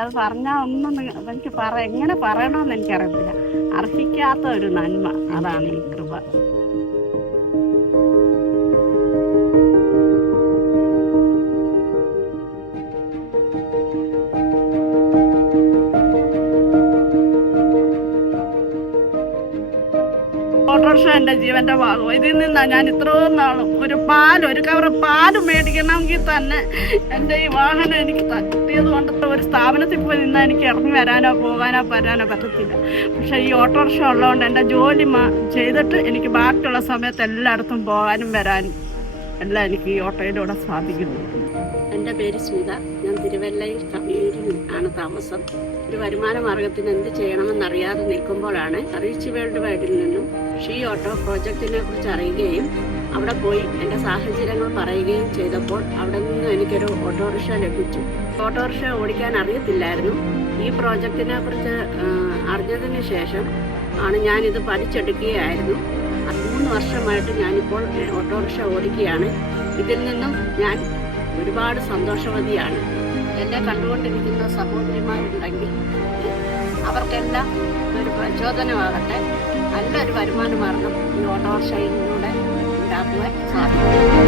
അത് പറഞ്ഞാൽ ഒന്നും എനിക്ക് എങ്ങനെ പറയണമെന്ന് എനിക്കറിയത്തില്ല. അർഹിക്കാത്ത ഒരു നന്മ, അതാണ് ഈ കൃപ. ഓട്ടോറിക്ഷ എൻ്റെ ജീവന്റെ ഭാഗം. ഇതിൽ നിന്നാണ് ഞാൻ ഇത്രയും നാളും ഒരു കവർ പാല് മേടിക്കണമെങ്കിൽ തന്നെ എൻ്റെ ഈ വാഹനം എനിക്ക് തട്ടിയത് കൊണ്ട് ഒരു സ്ഥാപനത്തിൽ പോയി നിന്നാൽ എനിക്ക് ഇറങ്ങി വരാനോ പോകാനോ വരാനോ പറ്റത്തില്ല. പക്ഷേ ഈ ഓട്ടോറിക്ഷ ഉള്ളതുകൊണ്ട് എൻ്റെ ജോലി ചെയ്തിട്ട് എനിക്ക് ബാക്കിയുള്ള സമയത്ത് എല്ലായിടത്തും പോകാനും വരാനും എല്ലാം എനിക്ക് ഈ ഓട്ടോയിലൂടെ സാധിക്കുന്നു. എൻ്റെ പേര് സ്മിത. ഞാൻ തിരുവല്ലയിൽ കമ്മ്യൂരിൽ ആണ് താമസം. ഒരു വരുമാന മാർഗത്തിന് എന്ത് ചെയ്യണമെന്നറിയാതെ നിൽക്കുമ്പോഴാണ് റിച്ച് വേൾഡ് വൈഡിൽ നിന്നും ഷീ ഓട്ടോ പ്രോജക്റ്റിനെ കുറിച്ച് അറിയുകയും അവിടെ പോയി എൻ്റെ സാഹചര്യങ്ങൾ പറയുകയും ചെയ്തപ്പോൾ അവിടെ നിന്ന് എനിക്കൊരു ഓട്ടോറിക്ഷ ലഭിച്ചു. ഓട്ടോറിക്ഷ ഓടിക്കാൻ അറിയത്തില്ലായിരുന്നു. ഈ പ്രോജക്റ്റിനെ കുറിച്ച് അറിഞ്ഞതിന് ശേഷം ആണ് ഞാനിത് പഠിച്ചെടുക്കുകയായിരുന്നു. 3 വർഷമായിട്ട് ഞാനിപ്പോൾ ഓട്ടോറിക്ഷ ഓടിക്കുകയാണ്. ഇതിൽ നിന്നും ഞാൻ ഒരുപാട് സന്തോഷവതിയാണ്. എന്നെ കണ്ടുകൊണ്ടിരിക്കുന്ന സഹോദരിമാരുണ്ടെങ്കിൽ അവർക്കെല്ലാം ഒരു പ്രചോദനമാകട്ടെ. നല്ലൊരു വരുമാന മാർഗം ഈ ഓട്ടോറിക്ഷയിലൂടെ ഉണ്ടാക്കുവാൻ സാധിക്കും.